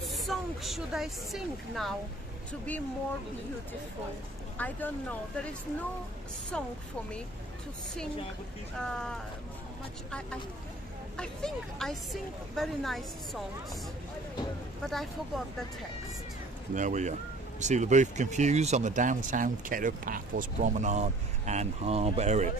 What song should I sing now to be more beautiful? I don't know. There is no song for me to sing much. I think I sing very nice songs, but I forgot the text. There we go. See the booth confused on the downtown Kato, Paphos, Promenade and Harbour area.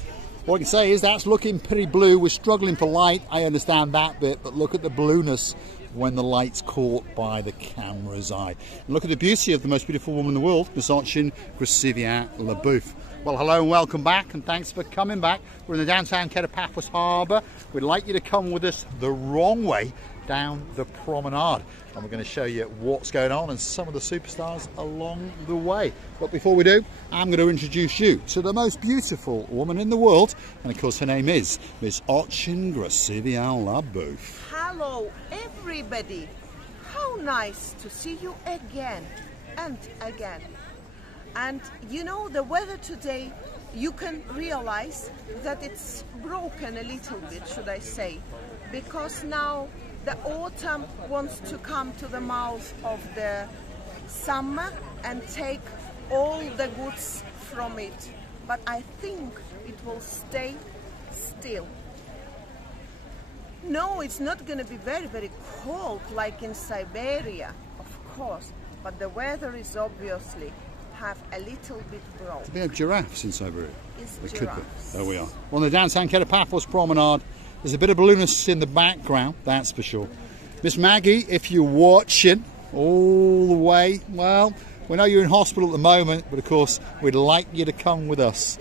What I can say is that's looking pretty blue. We're struggling for light. I understand that bit, but look at the blueness when the light's caught by the camera's eye. And look at the beauty of the most beautiful woman in the world, Miss Ochin Gracivia LaBouffe. Well, hello and welcome back, and thanks for coming back. We're in the downtown Kato, Paphos Harbour. We'd like you to come with us the wrong way down the promenade, and we're going to show you what's going on and some of the superstars along the way. But before we do, I'm going to introduce you to the most beautiful woman in the world, and of course her name is Miss Ochin Gracivia LaBouffe. Hello everybody, how nice to see you again and again. And you know, the weather today, you can realize that it's broken a little bit, should I say, because now the autumn wants to come to the mouth of the summer and take all the goods from it. But I think it will stay still. No, it's not going to be very, very cold like in Siberia, of course, but the weather is obviously have a little bit broken. Do they have giraffes in Siberia? It's there giraffes. Could be. There we are. On the downtown Kato, Paphos Promenade, there's a bit of blueness in the background, that's for sure. Miss Maggie, if you're watching all the way, well, we know you're in hospital at the moment, but of course we'd like you to come with us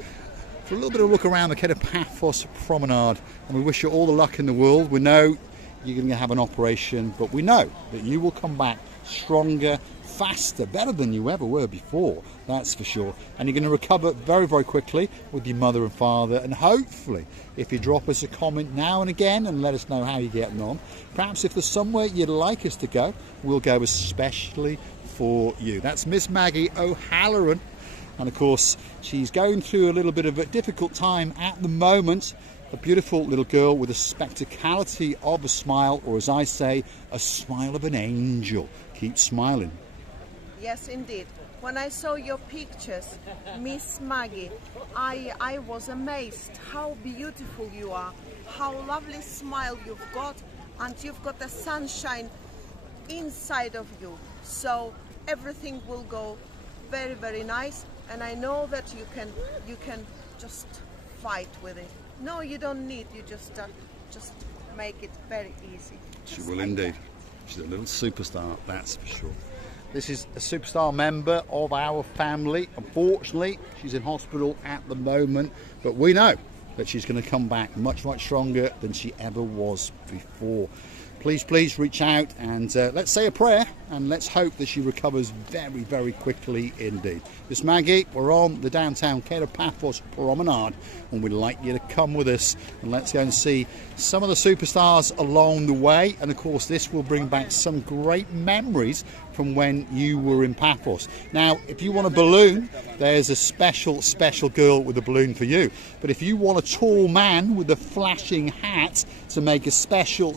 for a little bit of a look around the Kato Paphos Promenade, and we wish you all the luck in the world. We know you're going to have an operation, but we know that you will come back stronger, faster, better than you ever were before, that's for sure. And you're going to recover very, very quickly with your mother and father, and hopefully if you drop us a comment now and again and let us know how you're getting on, perhaps if there's somewhere you'd like us to go, we'll go especially for you. That's Miss Maggie O'Halloran, and of course she's going through a little bit of a difficult time at the moment. A beautiful little girl with a spectacality of a smile, or as I say, a smile of an angel. Keep smiling. Yes, indeed. When I saw your pictures, Miss Maggie, I was amazed how beautiful you are, how lovely smile you've got, and you've got the sunshine inside of you. So everything will go very, very nice, and I know that you can just fight with it. No, you don't need. You just make it very easy. She will indeed. She's a little superstar, that's for sure. This is a superstar member of our family. Unfortunately, she's in hospital at the moment, but we know that she's going to come back much, much stronger than she ever was before. Please, please reach out and let's say a prayer, and let's hope that she recovers very, very quickly indeed. Miss Maggie, we're on the downtown Kato Paphos Promenade, and we'd like you to come with us, and let's go and see some of the superstars along the way. And of course this will bring back some great memories from when you were in Paphos. Now, if you want a balloon, there's a special girl with a balloon for you. But if you want a tall man with a flashing hat to make a special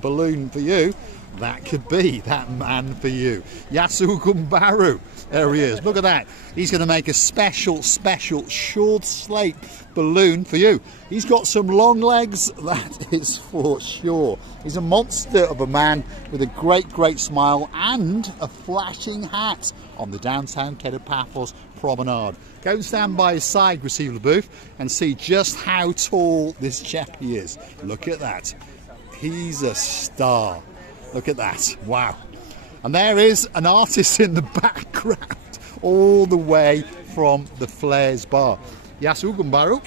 balloon for you, that could be that man for you. Yasu Gumbaru, there he is. Look at that. He's going to make a special short slate balloon for you. He's got some long legs, that is for sure. He's a monster of a man with a great smile and a flashing hat on the downtown Kato Paphos Promenade. Go and stand by his side, Gracivia LaBouffe, and see just how tall this chappie is. Look at that. He's a star. Look at that. Wow. And there is an artist in the background all the way from the Flares Bar. Yasu Gumbaru,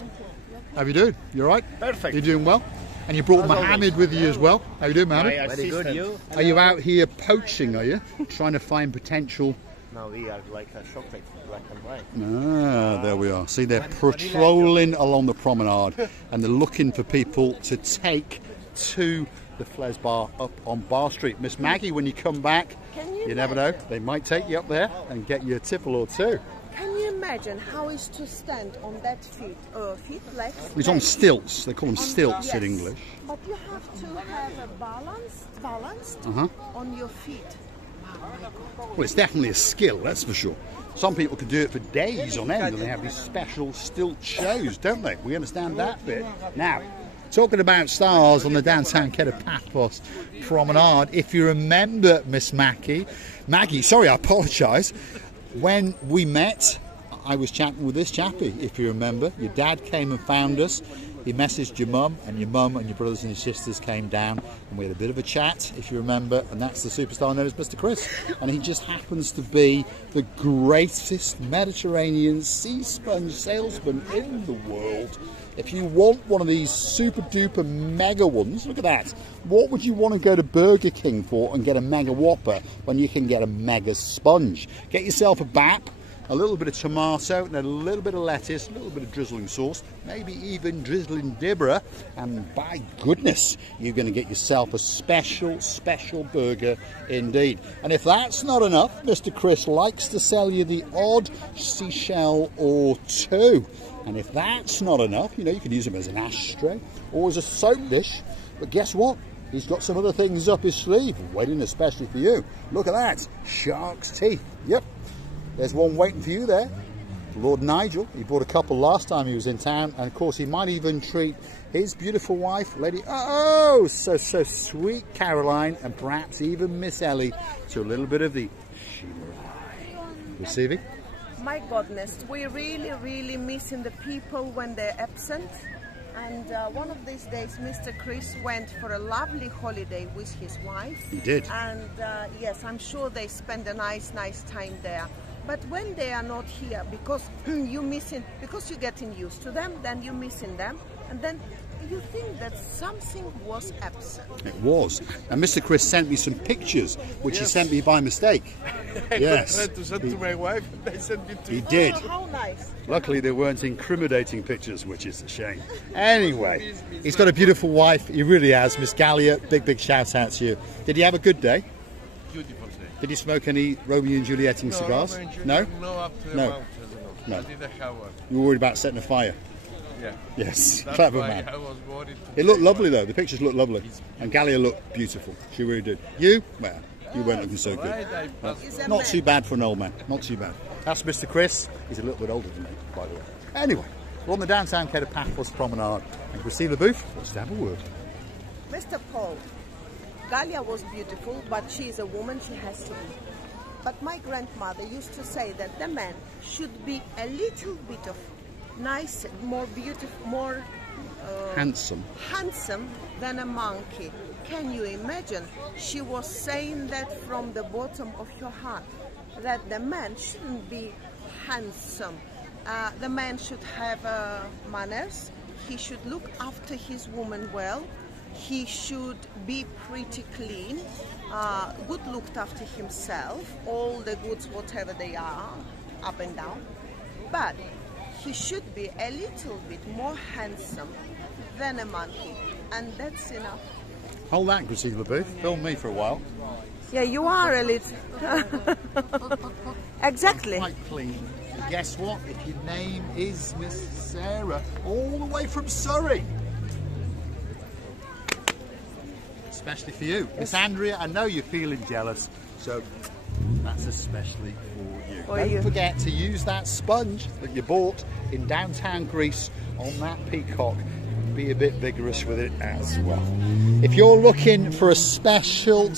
how you doing? You all right? Perfect. You doing well? And you brought Mohammed with you as well. How you doing, Mohammed? Very good, you? Are you out here poaching, are you? Trying to find potential... No, we are like a chocolate, black and white. Ah, there we are. See, they're patrolling along the promenade, and they're looking for people to take to the Flares Bar up on Bar Street. Miss Maggie, when you come back, you never know, they might take you up there and get you a tipple or two. Can you imagine how is to stand on that legs? It's on stilts. They call them stilts yes, in English. But you have to have a balanced on your feet. Well, it's definitely a skill, that's for sure. Some people can do it for days on end, and they have these special stilt shows, don't they? We understand that bit. Now, talking about stars on the downtown Kato Paphos Promenade, if you remember Miss Maggie, sorry, I apologise, when we met, I was chatting with this chappie, if you remember. Your dad came and found us. He messaged your mum and your brothers and your sisters came down, and we had a bit of a chat, if you remember, and that's the superstar known as Mr. Chris. And he just happens to be the greatest Mediterranean sea sponge salesman in the world. If you want one of these super duper mega ones, look at that. What would you want to go to Burger King for and get a mega whopper when you can get a mega sponge? Get yourself a bap, a little bit of tomato and a little bit of lettuce, a little bit of drizzling sauce, maybe even drizzling dibra, and by goodness, you're going to get yourself a special burger indeed. And if that's not enough, Mr. Chris likes to sell you the odd seashell or two. And if that's not enough, you know, you can use them as an ashtray or as a soap dish. But guess what? He's got some other things up his sleeve, waiting especially for you. Look at that, shark's teeth. Yep. There's one waiting for you there. Lord Nigel, he bought a couple last time he was in town, and of course he might even treat his beautiful wife, Lady so sweet Caroline, and perhaps even Miss Ellie, to a little bit of the Sheila. Receiving? My goodness, we're really missing the people when they're absent. And one of these days, Mr. Chris went for a lovely holiday with his wife. He did. And yes, I'm sure they spend a nice time there. But when they are not here, because you're getting used to them, then you're missing them, and then you think that something was absent. It was. And Mr. Chris sent me some pictures, which he sent me by mistake. Yes. I tried to send to my wife, and I sent it to He did. Oh, how nice. Luckily, they weren't incriminating pictures, which is a shame. Anyway, he's got a beautiful wife. He really has. Miss Gallia, big shout out to you. Did he have a good day? Beautiful day. Did you smoke any Romeo and Juliet cigars? No? No? No. No. I did a shower. You were worried about setting a fire? Yeah. Yes, That's clever why man. I was worried. It looked lovely though, the pictures looked lovely. And Gallia looked beautiful, she really did. You? Well, you weren't looking so good. Not too bad for an old man, not too bad. That's Mr. Chris, he's a little bit older than me, by the way. Anyway, we're on the downtown Kato Paphos Promenade, and receive the booth, let's have a word. Mr. Paul, Gallia was beautiful, but she is a woman, she has to be. But my grandmother used to say that the man should be a little bit of nice, more beautiful, more handsome than a monkey. Can you imagine? She was saying that from the bottom of her heart, that the man shouldn't be handsome. The man should have manners. He should look after his woman well. He should be pretty clean, good looked after himself, all the goods, whatever they are, up and down. But he should be a little bit more handsome than a monkey, and that's enough. Hold that, Graciela Booth. Film me for a while. Yeah, you are a little. Exactly. Quite clean. And guess what? If your name is Miss Sarah, all the way from Surrey. Especially for you. Miss Andrea, I know you're feeling jealous, so that's especially for you. Don't forget to use that sponge that you bought in downtown Greece on that peacock. Be a bit vigorous with it as well. If you're looking for a special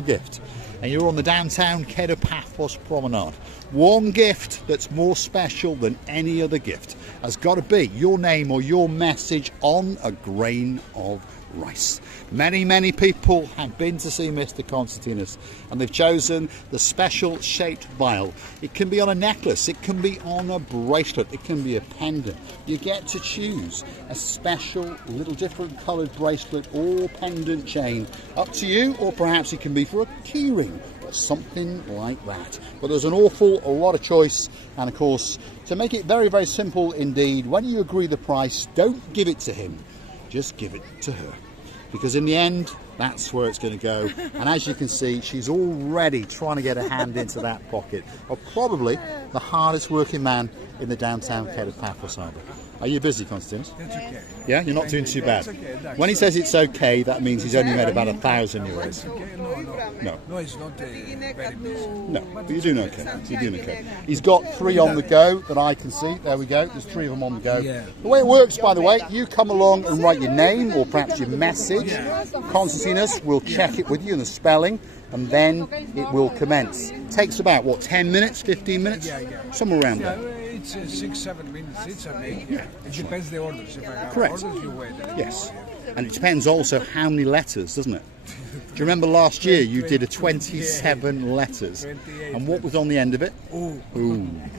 gift and you're on the downtown Kato Paphos Promenade, one gift that's more special than any other gift has got to be your name or your message on a grain of rice. Many people have been to see Mr. Constantinos, and they've chosen the special shaped vial. It can be on a necklace, it can be on a bracelet, it can be a pendant. You get to choose a special little different coloured bracelet or pendant chain, up to you, or perhaps it can be for a key ring or something like that. But there's an awful lot of choice, and of course, to make it very simple indeed, when you agree the price, don't give it to him, just give it to her. Because in the end, That's where it's going to go. And as you can see, she's already trying to get her hand into that pocket of probably the hardest working man in the downtown Kato Paphos harbour. Are you busy, Constance? It's okay. Yeah, you're not doing too bad. It's okay, When he says it's okay, that means he's only made about 1,000 euros. It's okay. No, it's not very busy. No, but you're doing okay. You're doing okay. He's got 3 on the go that I can see. There we go. There's 3 of them on the go. Yeah. The way it works, by the way, you come along and write your name or perhaps your message. Constantinos will check it with you and the spelling, and then it will commence. Takes about, what, 10 minutes, 15 minutes? Yeah. Somewhere around there. It's 6-7 minutes. It's okay. It depends the orders. If I have Correct. orders, you wait. Yes. And it depends also how many letters, doesn't it? Do you remember last year you did a 27 letters? 28 And what was on the end of it? Ooh,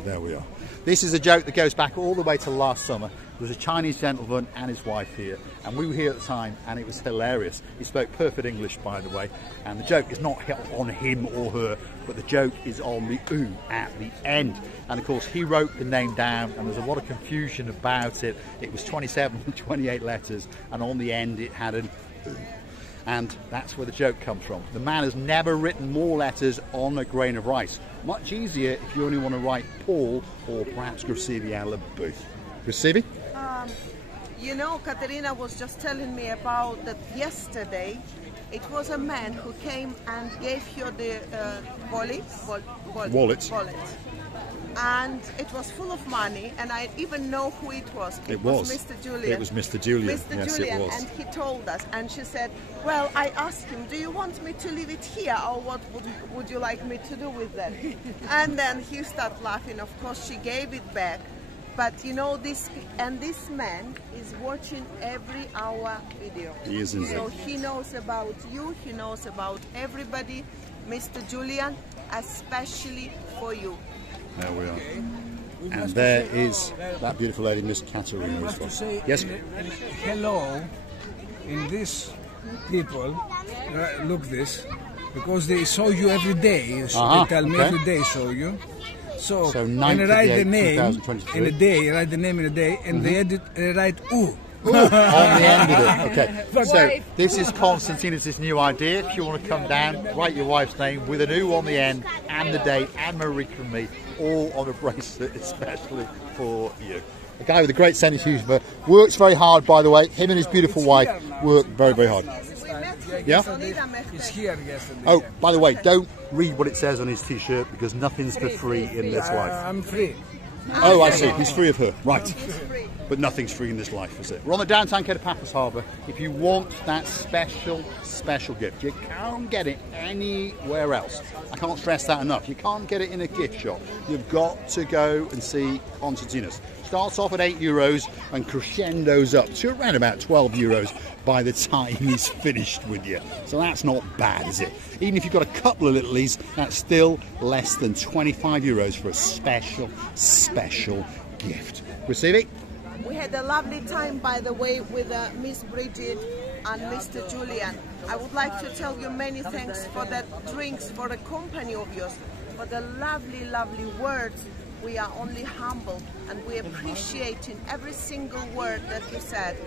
there we are. This is a joke that goes back all the way to last summer. There was a Chinese gentleman and his wife here, and we were here at the time, and it was hilarious. He spoke perfect English, by the way, and the joke is not on him or her, but the joke is on the ooh at the end. And of course, he wrote the name down, and there's a lot of confusion about it. It was 27, 28 letters, and on the end it had an ooh. And that's where the joke comes from. The man has never written more letters on a grain of rice. Much easier if you only want to write Paul or perhaps Grasivi alla booth. Grasivi? You know, Katerina was just telling me about that yesterday. It was a man who came and gave you the wallet. And it was full of money, and I even know who it was. It was Mr. Julian. It was Mr. Julian. Mr. Yes, Julian, it was. and he told us, and she said, well, I asked him, do you want me to leave it here, or what would you like me to do with that? And then he started laughing. Of course, she gave it back. But you know, this man is watching every hour video. He is indeed. So he knows about you, he knows about everybody. Mr. Julian, especially for you. There we are. And there is that beautiful lady, Miss Katerina, as well. Say Yes? hello in these people. Look this, because they saw you every day. So they tell me every day saw you. So when I write the name in a day, write the name in a day, and they write ooh. On the end of it. Okay. So this is Constantinos' new idea. If you want to come down, write your wife's name with an ooh on the end, and the date, and Marika and me, all on a bracelet, especially for you. A guy with a great sense of humour, works very hard, by the way. Him and his beautiful wife work very, very hard. Yeah? He's here yesterday. Oh, by the way, don't read what it says on his t-shirt, because nothing's for free in this life. I'm free. Oh, I see. He's free of her. Right. But nothing's free in this life, is it? We're on the downtown Kato Paphos harbour. If you want that special gift, you can't get it anywhere else. I can't stress that enough. You can't get it in a gift shop. You've got to go and see Constantinos. Starts off at €8 and crescendos up to around about €12 by the time he's finished with you. So that's not bad, is it? Even if you've got a couple of littlies, that's still less than €25 for a special gift. Receive it? We had a lovely time, by the way, with Miss Bridget and Mr. Julian. I would like to tell you many thanks for that drinks, for the company of yours, for the lovely, lovely words. We are only humble, and we appreciate in every single word that you said.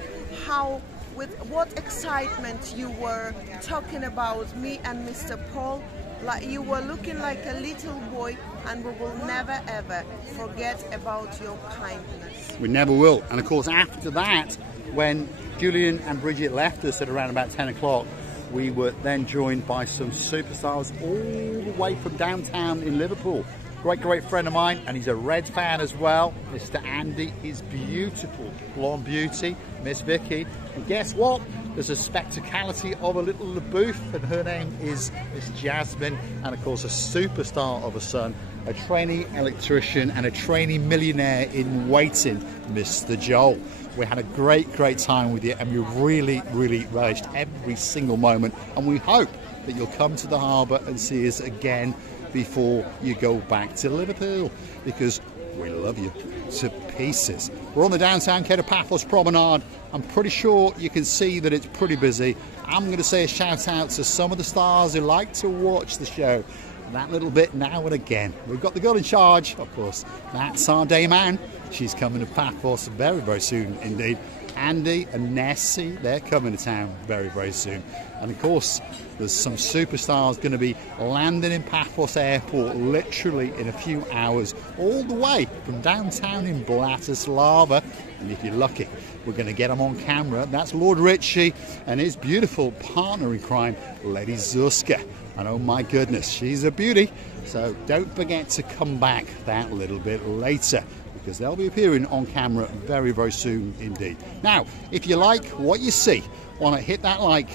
How, with what excitement you were talking about me and Mr. Paul. Like you were looking like a little boy, and we will never ever forget about your kindness. We never will. And of course, after that, when Julian and Bridget left us at around about 10 o'clock, we were then joined by some superstars all the way from downtown in Liverpool. Great friend of mine, and he's a Reds fan as well, Mr. Andy, his beautiful blonde beauty, Miss Vicky. And guess what? There's a spectacality of a little booth, and her name is Miss Jasmine, and of course a superstar of a son, a trainee electrician and a trainee millionaire in waiting, Mr. Joel. We had a great time with you, and we really relished every single moment, and we hope that you'll come to the harbour and see us again before you go back to Liverpool, because we love you to pieces. We're on the downtown Kato Paphos Promenade. I'm pretty sure you can see that it's pretty busy. I'm going to say a shout out to some of the stars who like to watch the show that little bit now and again. We've got the girl in charge, of course. That's our day man. She's coming to Paphos very soon indeed. Andy and Nessie, they're coming to town very, very soon. And of course, there's some superstars going to be landing in Paphos Airport literally in a few hours, all the way from downtown in Bratislava. And if you're lucky, we're going to get them on camera. That's Lord Richie and his beautiful partner in crime, Lady Zuzka. And oh my goodness, she's a beauty. So don't forget to come back that little bit later, because they'll be appearing on camera very, very soon indeed. Now, if you like what you see, want to hit that like,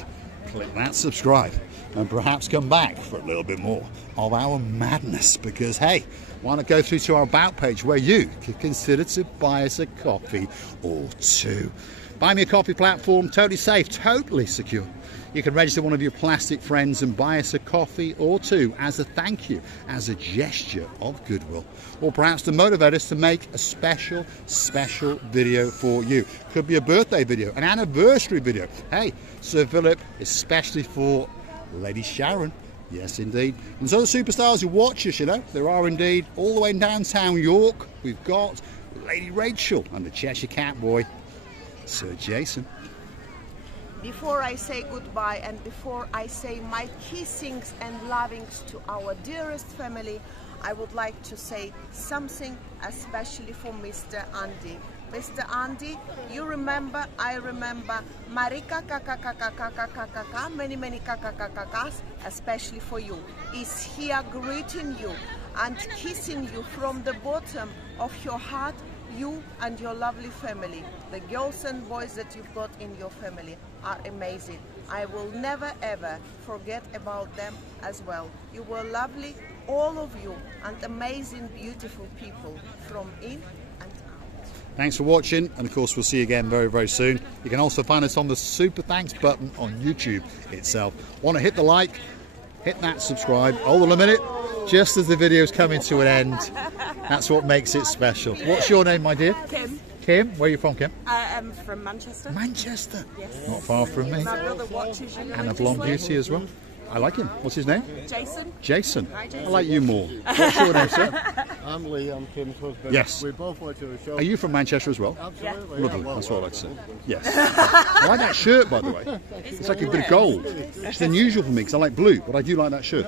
click that subscribe, and perhaps come back for a little bit more of our madness, because hey, want to go through to our About page where you could consider to buy us a coffee or two. Buy Me a Coffee platform, totally safe, totally secure. You can register one of your plastic friends and buy us a coffee or two as a thank you, as a gesture of goodwill, or perhaps to motivate us to make a special video for you. Could be a birthday video, an anniversary video. Hey, Sir Philip, especially for Lady Sharon. Yes, indeed. And so the superstars who watch us, you know, there are indeed all the way in downtown York. We've got Lady Rachel and the Cheshire Cat Boy, Sir Jason. Before I say goodbye and before I say my kissings and lovings to our dearest family, I would like to say something especially for Mr. Andy. Mr. Andy, you remember, I remember, Marika, many kakakas, especially for you, is here greeting you and kissing you from the bottom of your heart, you and your lovely family. The girls and boys that you've got in your family are amazing. I will never ever forget about them as well. You were lovely, all of you, and amazing, beautiful people from in and out. Thanks for watching, and of course we'll see you again very, very soon. You can also find us on the super thanks button on YouTube itself. Want to hit the like, hit that subscribe. Hold on a minute, just as the video's coming to an end. That's what makes it special. What's your name, my dear? Kim. Kim, where are you from, Kim? I am from Manchester. Manchester? Yes. Not far from me. My brother watches you. And a blonde beauty as well. I like him. What's his name? Jason. Jason. Hi, Jason. I like you more. What's your name, sir? I'm Lee, I'm Kim's husband. Yes. We both watch your show. Are you from Manchester as well? Absolutely. Lovely. Yeah, That's what I like to say. Yes. I like that shirt, by the way. It's like a bit of gold. It's unusual for me because I like blue, but I do like that shirt.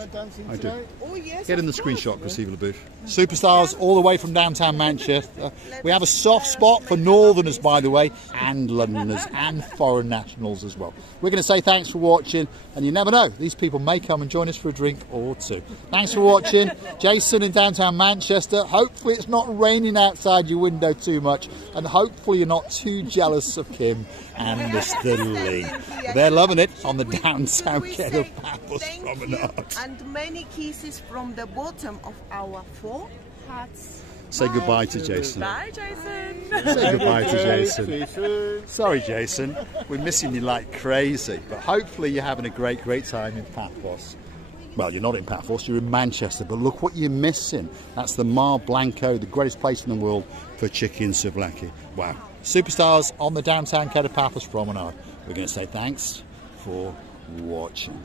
I do. Oh, yes, Get in the screenshot, Christine LaBeouf. Superstars all the way from downtown Manchester. We have a soft spot for Northerners, by the way, and Londoners and foreign nationals as well. We're going to say thanks for watching, and you never know, these people may come and join us for a drink or two. Thanks for watching. Jason in downtown Manchester. Hopefully it's not raining outside your window too much, and hopefully you're not too jealous of Kim and Mr. Lee. They're loving it on the downtown Kato Paphos Promenade. And many kisses from the bottom of our 4 hearts. Say goodbye to Jason. Bye, Jason. Say goodbye to Jason. Sorry, Jason. We're missing you like crazy. But hopefully you're having a great, great time in Paphos. Well, you're not in Paphos, you're in Manchester. But look what you're missing. That's the Mar Blanco, the greatest place in the world for chicken souvlaki. Wow. Superstars on the downtown Kato Paphos Promenade. We're going to say thanks for watching.